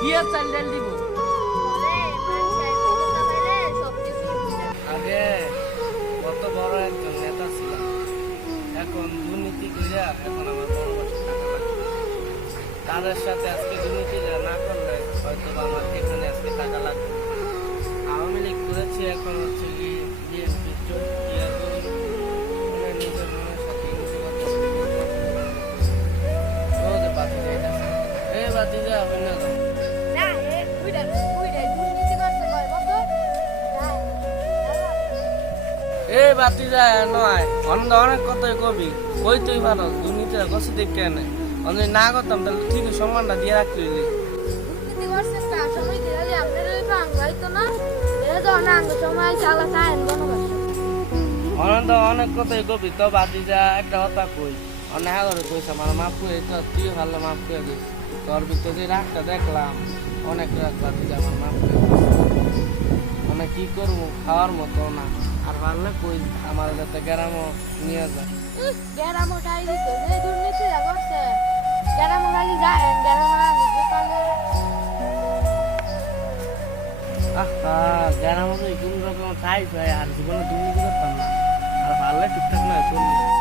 কি আর চাল ডাল দিব? আগে কত বড় একজন নেতা ছিলাম, এখন দুর্নীতি কইরা এখন আমার বড় বড় টাকা লাগে। তাদের সাথে আজকে দুর্নীতি না করলে হয়তো বা আমার এখানে আজকে টাকা লাগবে। আওয়ামী লীগ করেছি, এখন হচ্ছে কি বিএনপি চোখ কি আর করি, মানে নিজের মনের সাথে নিজে কথা ওদের বাতি যাইতেছে। এ বাতি যা হবে না তো। এ বাতি যায় নয় অন্য অনেক কথাই কবি কই তুই পারো দুর্নীতিটা কষে দেখে এনে অন্য না করতাম তাহলে ঠিকই সম্মানটা দিয়ে রাখতে হইলি। অনন্ত অনেক কথাই কবি তো বাতি যা একটা কথা কই অনেক করে কইছে আমার মাফ করে তুই ভালো মাফ করে দিস। তোর ভিতরে রাগটা দেখলাম অনেক রাগ বাতি যা আমার মাফ করে মানে কি করবো খাওয়ার মতো না। আর পারলে কই আমার যাতে গ্রামও নিয়ে যায়। গ্রামও ঠাই দিত যে দুর্নীতি করছে গ্রামও খালি যায় গ্রাম গ্রামও কোন রকম ঠাই হয় আর জীবনে দুর্নীতি করতাম না। আর পারলে ঠিকঠাক নয় চলবে।